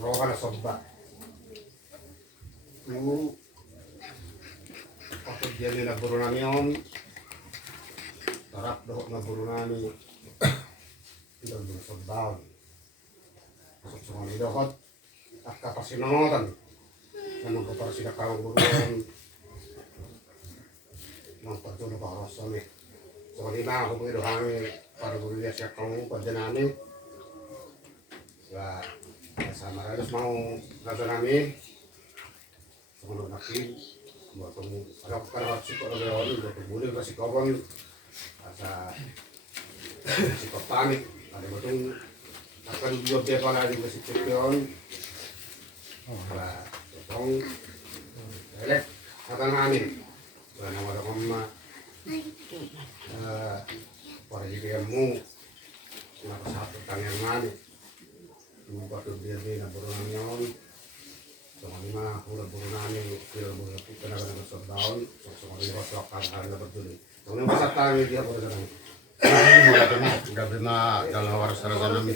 Rohan na sobba. Yung patod yan nila buro namin yun. Tarap doon na buro namin. Doon doon sobba. Masok sa mga nilokot. At kapasinangotan. Naman ko para sila kawang buro yun. Nang patulo pa karos kami. So kanina ako pag kami para buro niya siya kawang pwede namin. Sa maralos mau nasa namin sa mga nakil buat mo alam ko na si ko na yun buat bulir kasi kawan sa si Papani ada betul akan job dia pala di si Cipion para tong elek kata namin karena ada mama para juga mu kenapa satu tangan namin Batu biar na burunan yon, sama lima udah burunan kira burunan kita nak besar daun, sama lima besar kan na berduli. Sama besar kami dia burunan. Udah bina dalam waras sarana kami.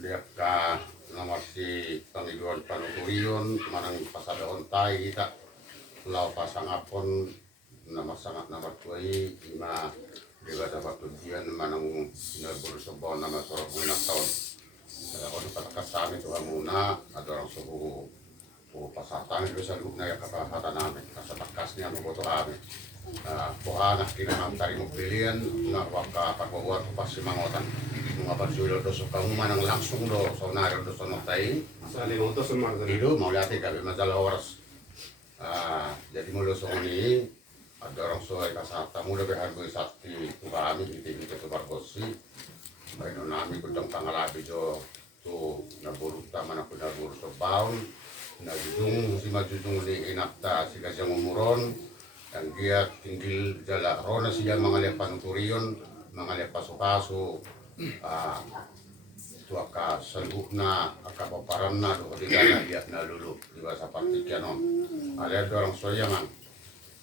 Lihat ka nomor si pangiguan panuturion, manang pasada ontai kita, lau pasang apon, nama sangat nama tuai, lima dia dapat tujuan manang nabur sebuah nama sorok bulan tahun. Kalau patakas sa amin ito muna at orang subuho o pasatan ito sa loob na yung kapahatan namin sa takas niya mabuto amin buhanak kinamantari mo pilihan nga waka pagwawan ko pa si Mangotan mga pansulo do sa panguman ng langsung do sa unario do sa notay sa limuto sa mga dito maulati kami madala oras jadi mulu sa uni at orang suhay kasata mula behan ko isati kami hindi ko bargosi baino namin kudang pangalabi do to nabulog tama na po nabulog sa baon nagdung si majudung li inapta si kasyang umuron ang giat tinggil jala rona siya mga lepan turiyon mga lepaso-paso tuwa ka saluk na akapaparan na do digala giat na lulu di ba sa partikyan on aler do orang soyangan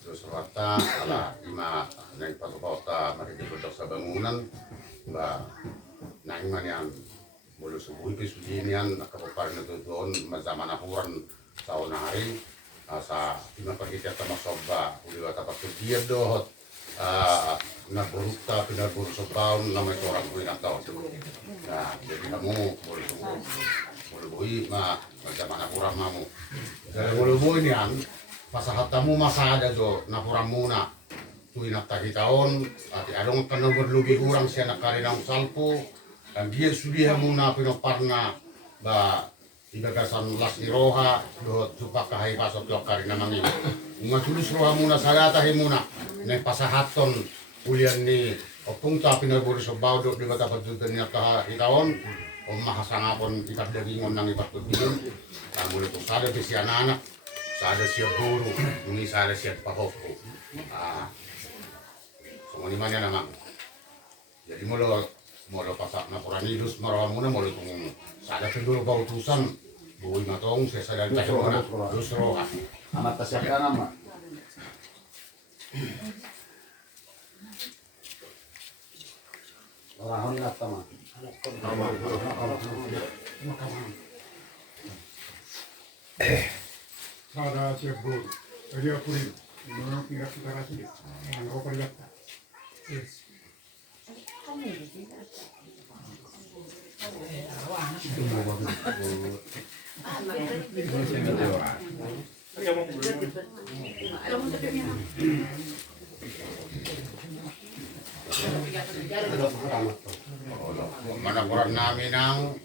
terus rata ala ima na ipasokota makikipot sa bangunan ba naiman yan mulu subuhi pisudinian nakapaparan na doon mazaman apuran sa unari sa pinapagkita ta masobba uli wata pagtudiya dohot nagburukta pinagburuk sa baon na may torang buhay ng taon jadi kamu mulu buhi mazaman apuran mamu dari mulu buhi niyan pasahatamu masada do napuran muna tuwin at takitaon at along panagod lugi urang siya nakarinang salpo ang dia sudiha muna pinoparna ba ibagasan las iroha do tupak kahay pasok yo kari namangin matulus roha muna salatahin muna na pasahaton ulian ni opungta pinaguri sa bawdo di bata pagdudan niya kahitaon o mahasangapon ikat dagingon ng ipatubigin muli po sada siya nanak sada siya guru nung sada siya pahoko so maniman niya naman jadi molo pasak na Puranidus marawa muna molo kung sada siguro ba utusan buhay matong sa sadal tayo muna dusro amat tasya ka naman orahon na tama sada siya bro dia puri no pindah kita kasih ang ko pala yes manapuran namin ang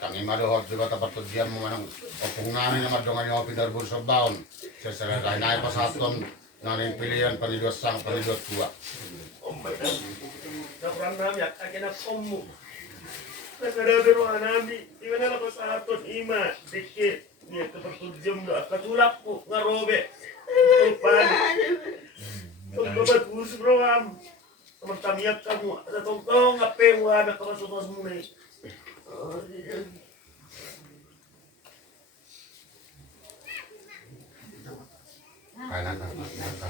tangi maluhot juga tapat tudian mo manang opong namin na madungan yung opidarbur sa baon sa sarada na ipasaton namin pilihan panidwas sang panidwas tua napuran namin at akin na pomo nakadadaro namin iwan na lang sa aton ima dikit niya kapatudyam do at katulak po nga robe ang pan kung babat bro am Magtamiyak ka mo. Sa tungkong ngape mo anak ka masumas mo na eh. Kailan ka?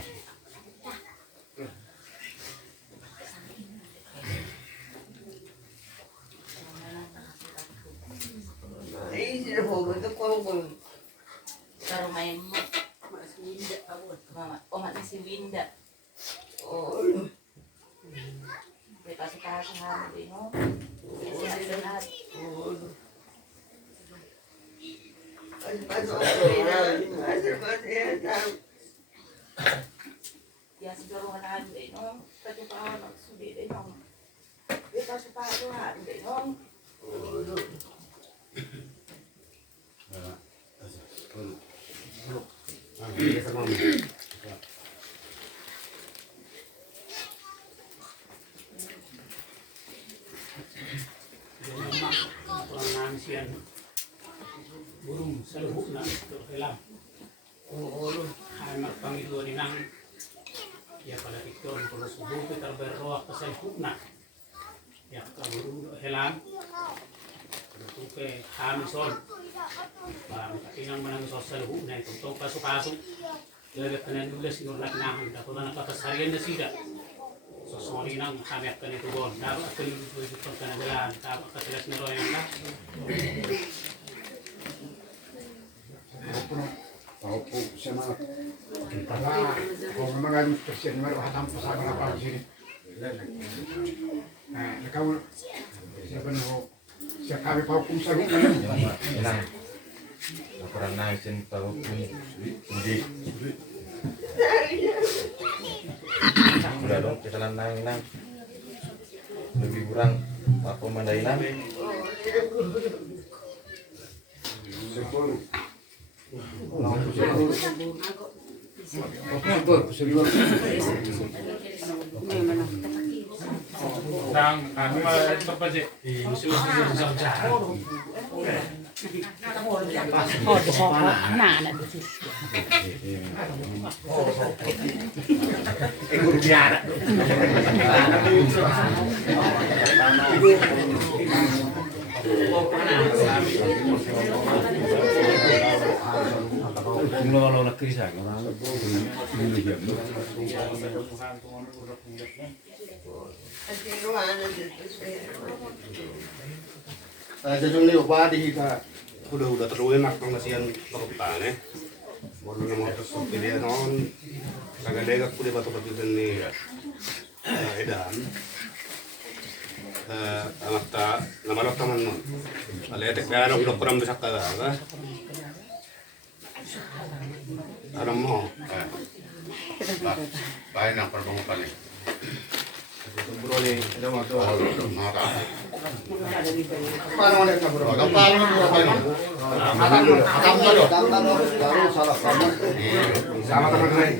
Ay, sila po, ito ko. Taruh main mak, mak si Winda awak, mak si Winda. Oh, Kita sekarang hamil ini, siap sehat. Ya sekarang hamil ini, kita kawan sudah ini. Kita sekarang hamil ini. Bigyan sa mama. Kurang nangsian burung seluhuk na ito kailang ay magpangido ni nang ya pala ito ang pulos buko terberroak sa seluhuk na ya burung helang tuke hamison katinang manang sa seluhuk na ito itong pasok-pasok ilagat ka na nulas sinurlak namin dapat na nakapasarian na sida so sorry nang hanap ka nito bon dapat ka nilulupit ka na dalaan dapat ka tilas na roy na Tahu po siya mga pala kung mga Christian meron hatang pasaga na pa sini. Nakaw siya ba no siya kami pa kung sa lupa. Ilang laporan naisin tahu hindi udah dong kita nang lebih kurang apa mandainan Siguro. Sang kami malah terpajet di musuh sa Kalau nak kisah orang Jajang ni upah di ka udah terus enak nang nasian perutan eh. Baru na mga kasok dia noon. Kagalega ko di ba to pagkitan ni edan. Anak ta namalok taman nun. Aletek kaya nang kurang besak ka ba? Alam mo. baik nak perbangunan ni Bro ni, ada mo to. maka Paano mo na bro? kapal mo ba yun Sama ka na rin.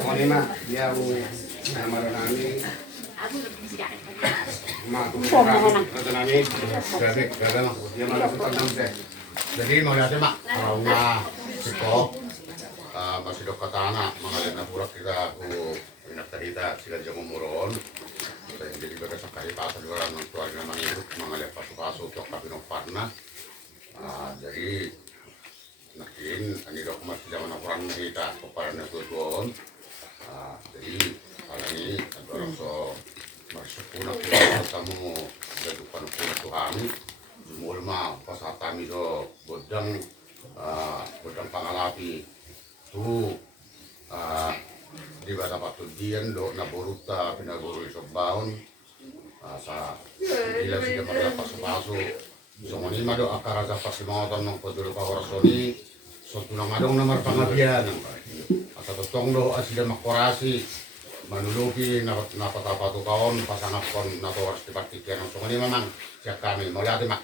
Kung mah dia nama nani. Kata nani, berarti dia malah tentang teh. jadi mau lihat mak rumah siko masih dekat tanah mengalir naburak kita aku pindah kita sila jamu muron Jadi baga sa kahitasan wala ng tuwari na mangyayot, mga lepas-paso, ito kapinoparna. Jadi, nakin, ani daw kumat sila manakuran kita, para na tutuon. Jadi, kala ni, nagwarang so, marsupuna ko sa tamu, gadupan ko na tuhami. Mulma, pasatami do, bodang pangalapi. Tu, di ba dapat tudian do na boruta pinaguro sa baon sa ila siya maglapas-paso so ngunima do akara sa pasimoton ng paduro pa orasoni so tunangadong na marpangabian at sa totong do sila makorasi manuluki napatapato kaon pasangap kon na to oras tipat-tikyan so ngunima man siya kami mulati mak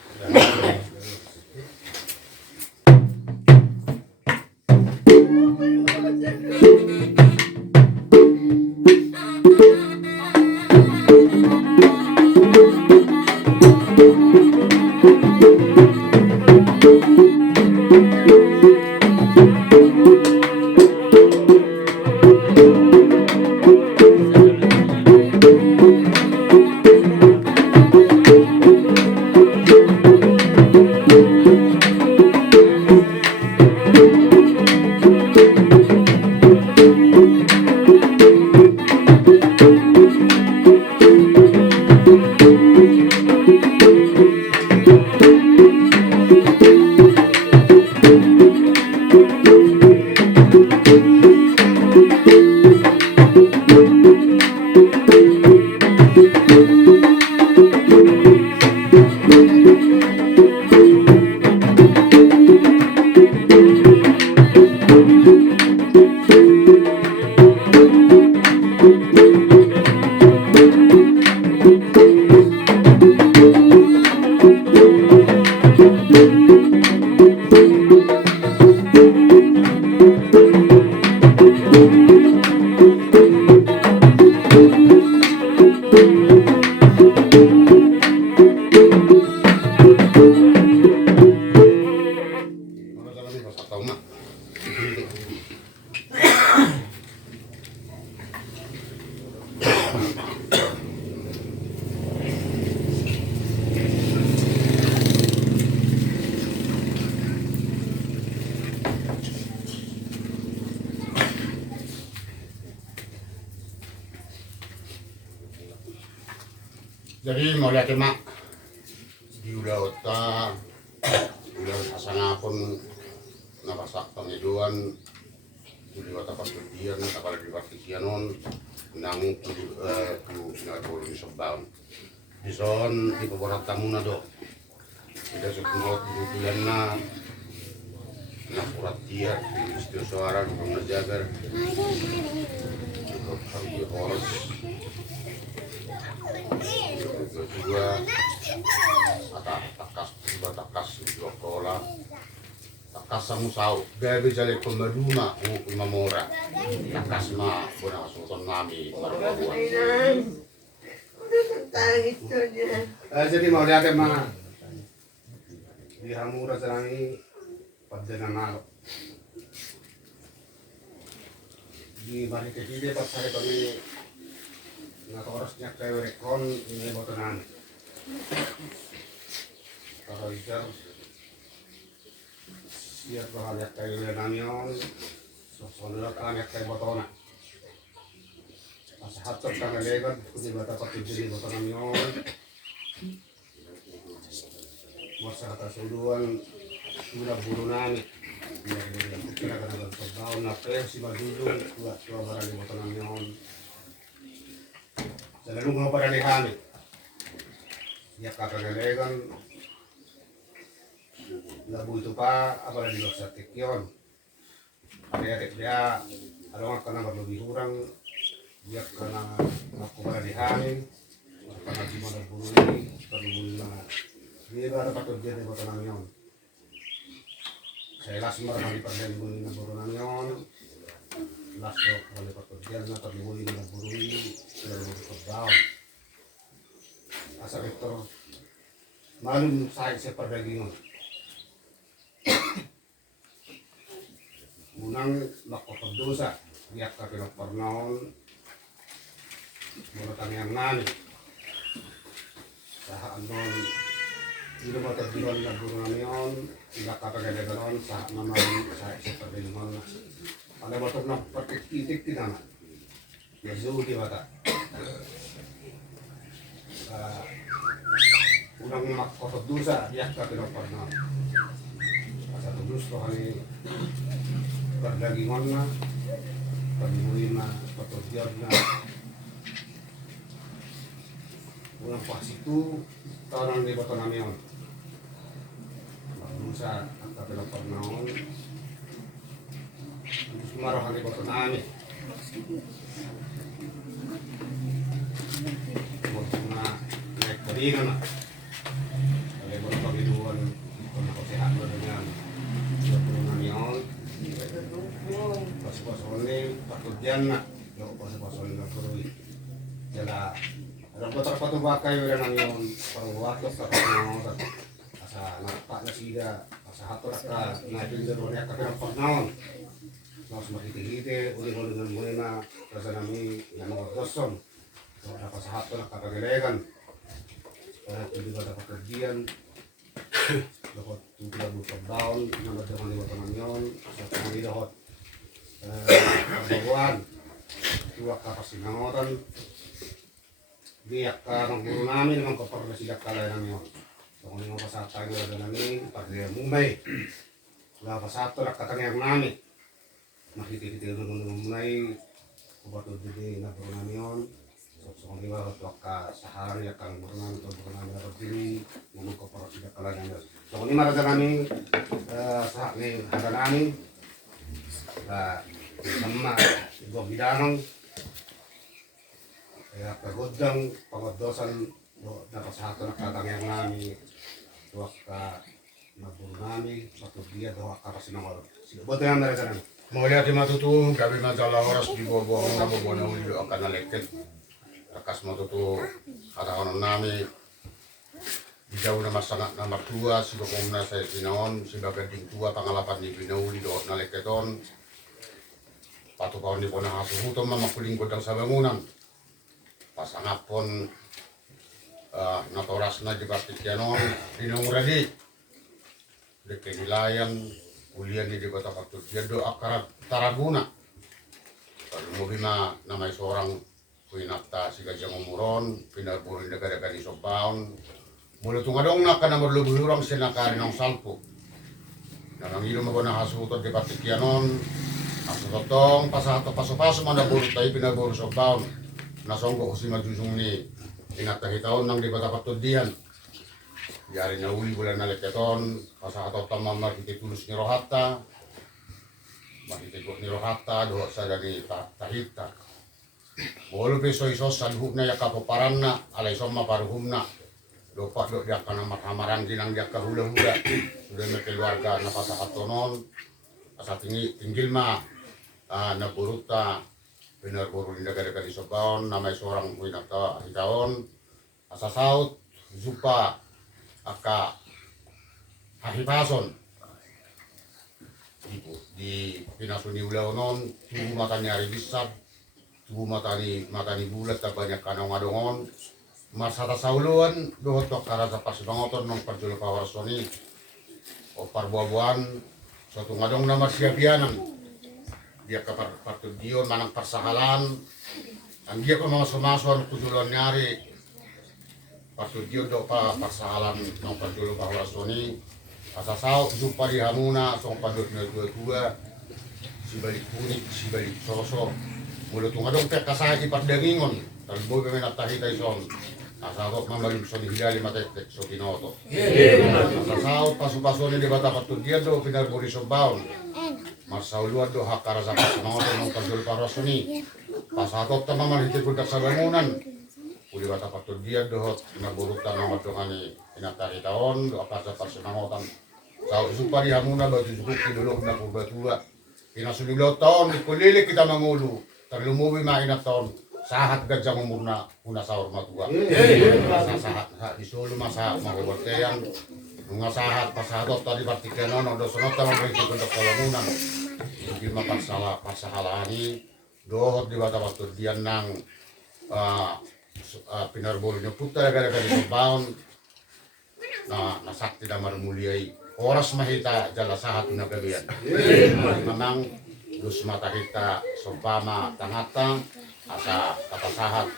Jadi mau lihat mak di udah asangapon napasak pangiduan di wata pasudian kapal di partikianon nang tu nagulong di Sabang di son di beberapa tamu na do tidak sekumot di na nakurat dia di istilah suara ng najagar di horos kedua takas dua kola takas samusau gabi jale pemaduma mamora takas ma bona sultan nami jadi mau lihat mga di hamura sarani padana nalo di balik kecil pas hari kami natorosnya kayak rekon ini botonan kalau ijar siap bakal lihat kayak lenanion sosonnya kan lihat kayak botona pas hatur kan legat kudu bata pakai jadi botonanion masa kata suduan sudah burunani kira kira tahun napel si badudung dua barang di botonanion selalu mau pada dihani ya kakak gelegan labu itu pak apalagi di dosa tekion ada dia ada orang karena berlebih kurang dia karena aku pada dihani karena gimana buru ini perlu dia ada patut dia di kota Nangyon saya langsung marah di perden buru buru Nangyon langsung kali patut dia na perlu ini buru ini sudah berkebau asal itu malum saya perdagingan munang makotod dosa diak ka pinagparnaon mula tangyang nani sa andon dito mo tagdiwan na guru namin nakapagaganon sa naman sa pagdiwan na ano ba ito na patitik tinana yazo di ba ta unang makotod dusa diyak ka pinapag na sa tudus ko kami pagdagingon na pagmuhin na patodyan na unang pasitu tahun di bawah namin sa ang kapilang pagnaon terus marahan di bawah namin buat na naik perina na ada beberapa pagdiduan kung nakosehan mo dengan sa namin pas-pasonin patudyan na yung pas-pasonin na kuruy jala ada beberapa patubakay wala namin pangwatos sa pagnaon asa napak na sida asa hato ka na dinero niya ka pero pagnaon mas makikihite uli-uli ng muli na kasi namin yung mga doson so dapat sa hato na kapagalegan para hindi ba dapat kerjian dapat hindi ba bukabdaon na madaman di wata namin sa pangilahot pagbaguan tuwa ka pasinangotan biyak ka ng guru namin naman kapag nasidak kalay namin yun. So kung yung pasatay na lang namin, pag mumay, wala pasato na katangayang namin. Makikita ng mumay, kubatod din na guru namin yun. So kung di ba, tuwak ka sa harang yak ang guru namin, ito guru namin na pagdini, naman kapag nasidak kalay namin. So kung di marada namin, sa hada namin, sama, ibang bidanong, kaya kagodang pagodosan napasato na katangyan namin tuwak ka naburo namin patuglia doha ka pasinangol sinuboto yan na rin Muli ati matutu, kami masalah oras di bawah na bawah na ulo akan naleket. Rakas matutu, katakan namin di jauh nama sangat nama tua si bokong na sa sinaon si bagading tua pangalapan di binauli doon naleketon. Patu kawan di pona hasuhutom mamakuling kodang sa bangunan. Pasangapon natoras na di Batikyanon dinunguradi deke nilayan ulian di kota Patut jado akarat Taraguna kalau mo bima namay seorang pinapta si Gajang Umuron pinaburin daga-daga di Sobaon mula tungadong na ka na marlubuhurang sinakarin ng salpo nanangilo mo na hasutot di Batikyanon asutotong pasato paso-paso manaburo tayo pinaburo Sobaon nasonggo ko si Majusong ni inatahitaon ng di ba Patut diyan yari na uli bulan na leketon pasato tamang makikitulus ni Rohata makikigot ni Rohata doon sa dani tahita bolo peso isos sa duhuk na yakapoparan na alay somma paruhum na dopak do dia kana matamaran ginang dia kahula-hula sudah may keluarga na pasato non asa tinggil ma na puruta benar-benar di negara di Sobaon namanya seorang winata hitaon asa saut zupa aka hahipason di pinasuni ulaw non tubuh mata ni ari bisab tubuh mata ni bulat ta banyak kanong adongon masata sauluan dohot tok kara sa pasibangoton nong parjulo pawarsoni o parbuabuan suatu ngadong nama siapianan dia ke Patut dion manang persahalan ang dia ko mga sumason kujulan nyari Patut dion do pa persahalan ng parjulo pawarasoni asasao jumpa di hamuna song padut na dua si balik kunik si balik soso mulut tungadong tek kasagi pardangingon talboy kami natahitay son asasao mamalim so di hidali matetek so kinoto asasao pasu-pasoni di bata Patut dion do pinarburi Sobaon Marsauluan do hakara sa pasanoto ng pagdul parasoni pasatot tamaman hiti kudak sa bangunan uli bata Patut diyan do naburutan ng matungan ni inatari taon do apa sa pasanotan sa usupari hamuna batu sukuk kinulog na pubatua pinasulugaw taon ikulilik kita mangulu terlumubi mainat taon sahat Gajang Umur na una sa ormatua sahat isulu masa mahuberteyan mga sahat pasatot tadi Batikyanon do sunod tamang rito kudak sa bangunan hindi mapagsahalani dohot di bata Patut diyan ng pinarbolo niyo puta daga di Sobaon na nasakti na marmuliay oras mahita jala sahat na gabian. Memang dus mata kita sopama tangatang asa kapasahat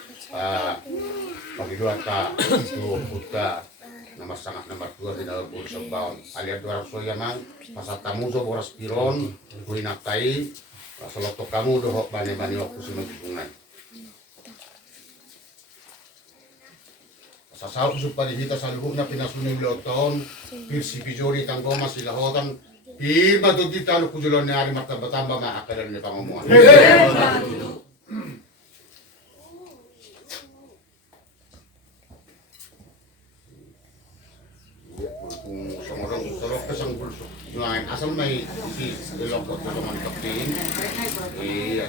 pagidua ka itu putka nama sangat nomor 2 di dalam bursa baon alias 200 soyanang pasatamu so boras piron kuinatai rasolok kamu dohok bane-bane waktu sumagpungan sasaw supaya kita saluhuk na pinasunin loton pirsi pijori tanggoma silahotan iba to kita lu kujulon ni ari mata batamba ma akalan ni pangomuan kung sorok kasang bulso ngayon asal may isi ilok ko sa mga kapin iya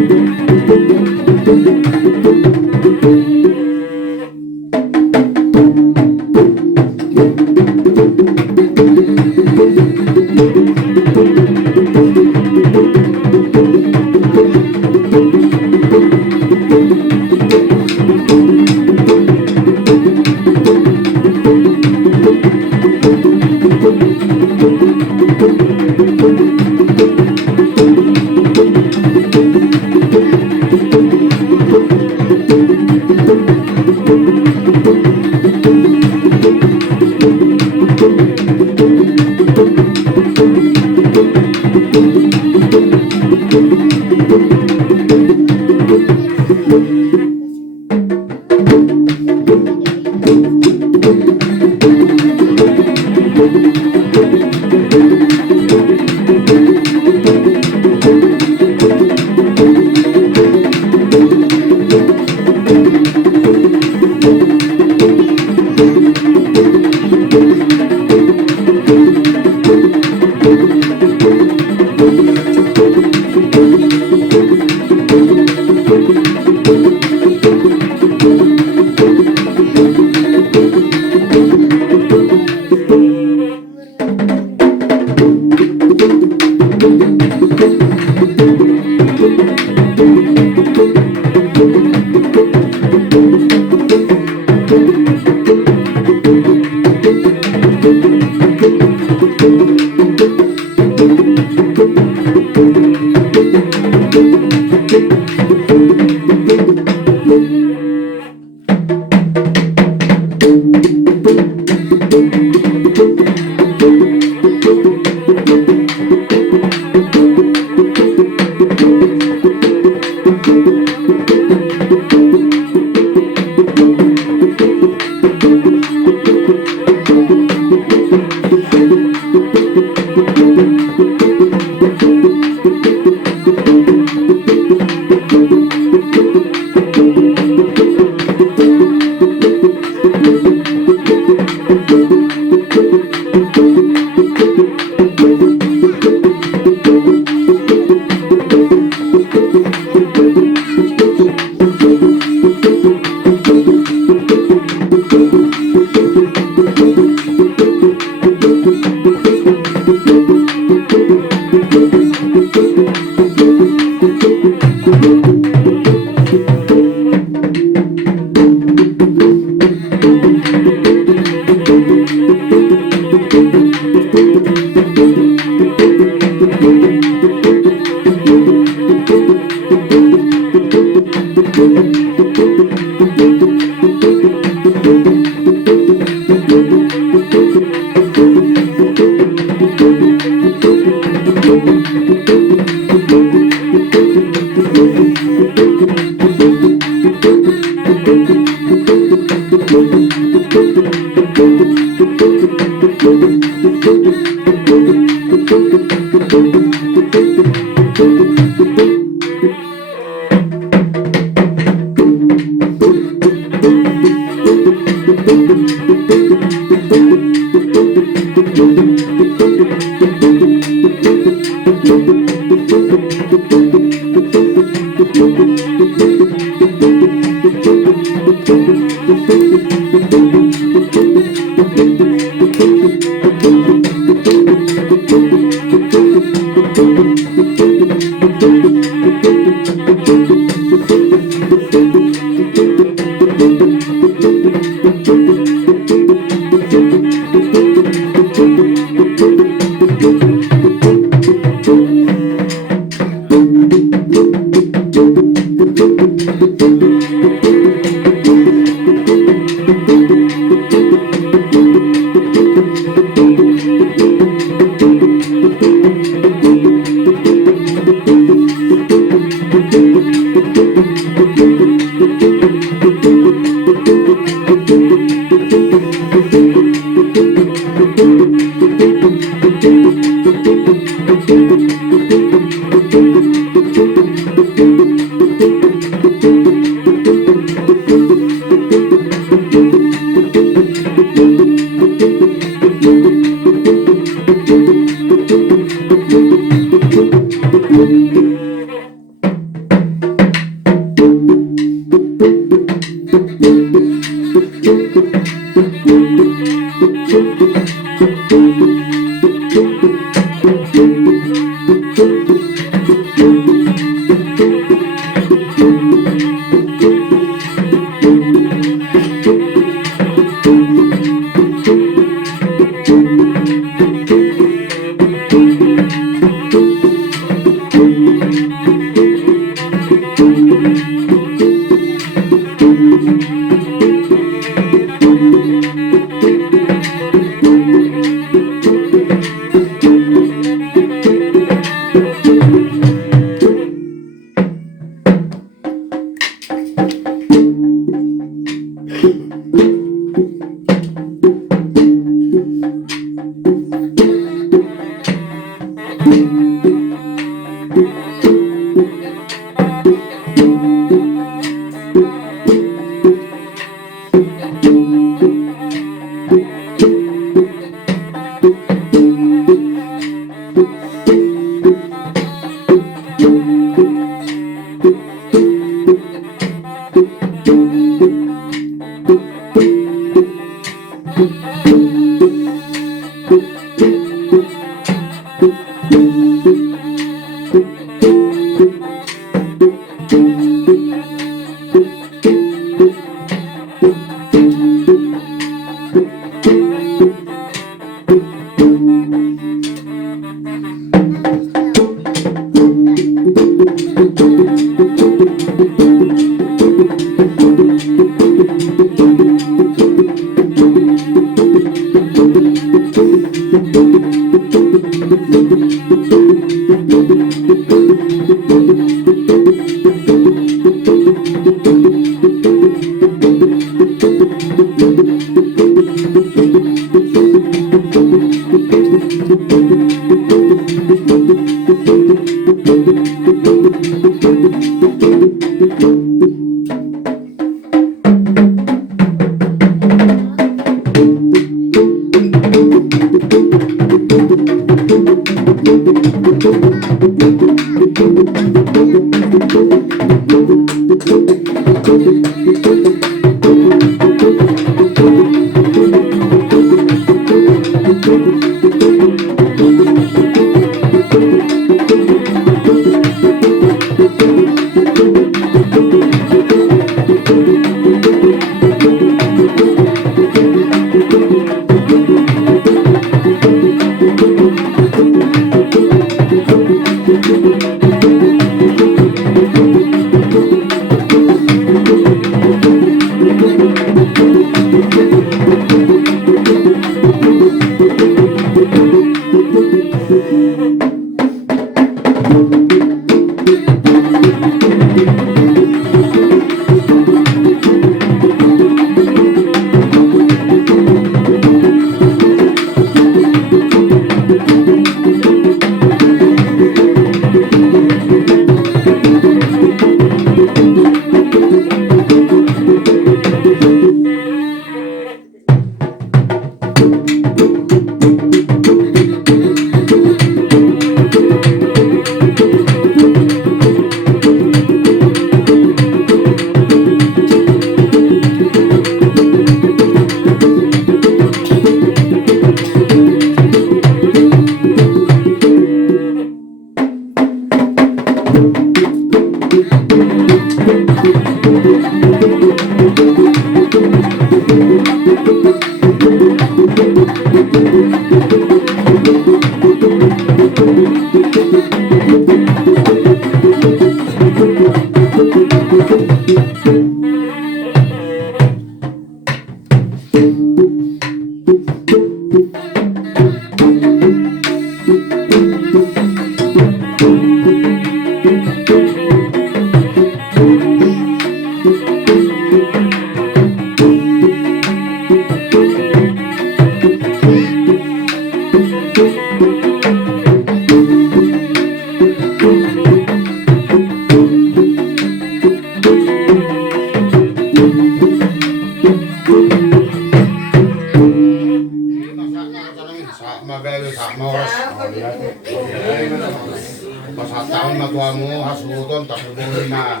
Pasataon na tuwa mo, hasuton, tapos na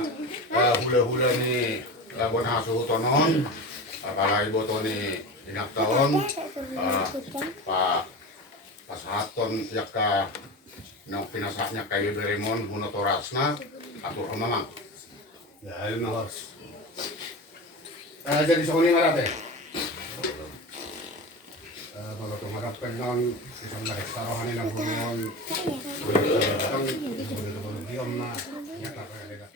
hula-hula ni laban hasuton noon. Palagi bo to ni inaktaon. Pasahaton yak ka nang pinasak niya kay Liberemon, hunotoras na, atur mamang. Dahil na hos. Jadi sa kuning arate. Mga tumarapkan noon, isang narektarohan nilang bumiyon. Ang diyom na, yata ka nila.